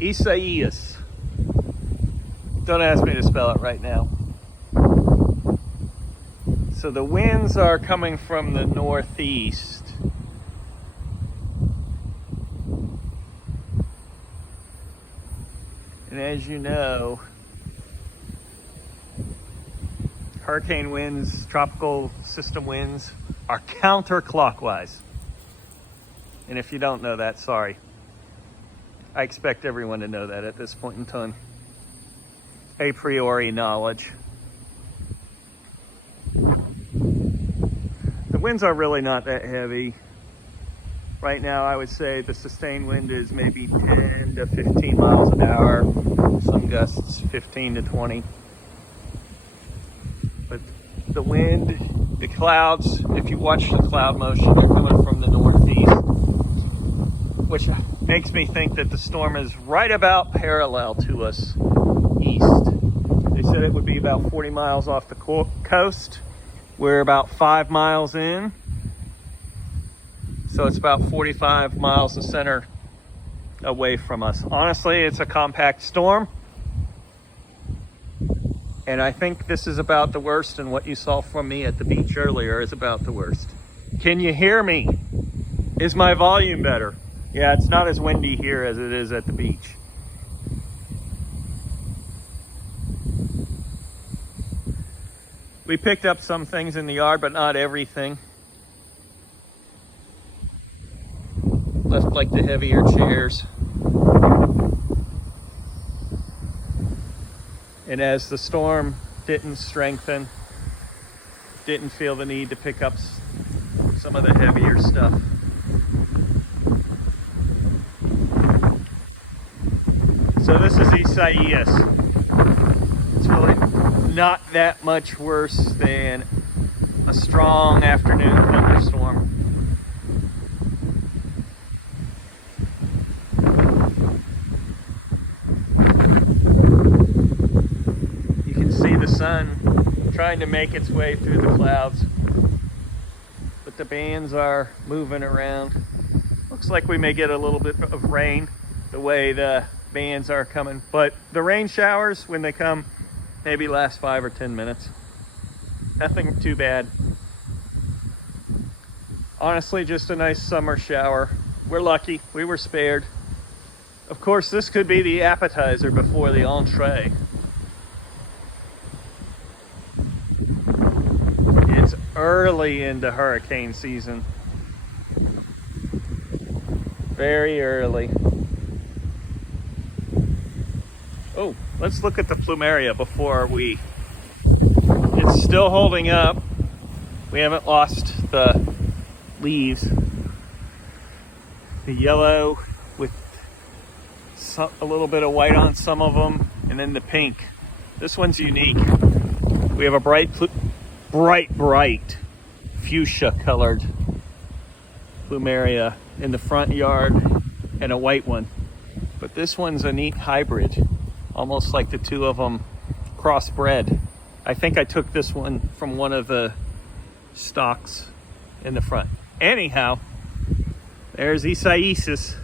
Isaias. Don't ask me to spell it right now. So the winds are coming from the northeast. And as you know, hurricane winds, tropical system winds are counterclockwise. And if you don't know that, sorry. I expect everyone to know that at this point in time. A priori knowledge. The winds are really not that heavy. Right now, I would say the sustained wind is maybe 10 to 15 miles an hour. Some gusts 15 to 20. But the wind, the clouds, if you watch the cloud motion, they're coming from the northeast, which makes me think that the storm is right about parallel to us east. They said it would be about 40 miles off the coast. We're about 5 miles in. So it's about 45 miles the center away from us. Honestly, it's a compact storm. And I think this is about the worst, and what you saw from me at the beach earlier is about the worst. Can you hear me? Is my volume better? Yeah, it's not as windy here as it is at the beach. We picked up some things in the yard, but not everything. Left like the heavier chairs. And as the storm didn't strengthen, didn't feel the need to pick up some of the heavier stuff. So this is Isaias. It's really not that much worse than a strong afternoon thunderstorm. You can see the sun trying to make its way through the clouds, but the bands are moving around. Looks like we may get a little bit of rain the way the bands are coming, but the rain showers, when they come, maybe last 5 or 10 minutes. Nothing too bad. Honestly, just a nice summer shower. We're lucky, we were spared. Of course, this could be the appetizer before the entree. It's early into hurricane season. Very early. Oh, let's look at the plumeria before we... It's still holding up. We haven't lost the leaves. The yellow with a little bit of white on some of them, and then the pink. This one's unique. We have a bright fuchsia colored plumeria in the front yard and a white one. But this one's a neat hybrid. Almost like the two of them crossbred. I think I took this one from one of the stalks in the front. Anyhow, there's Isaias.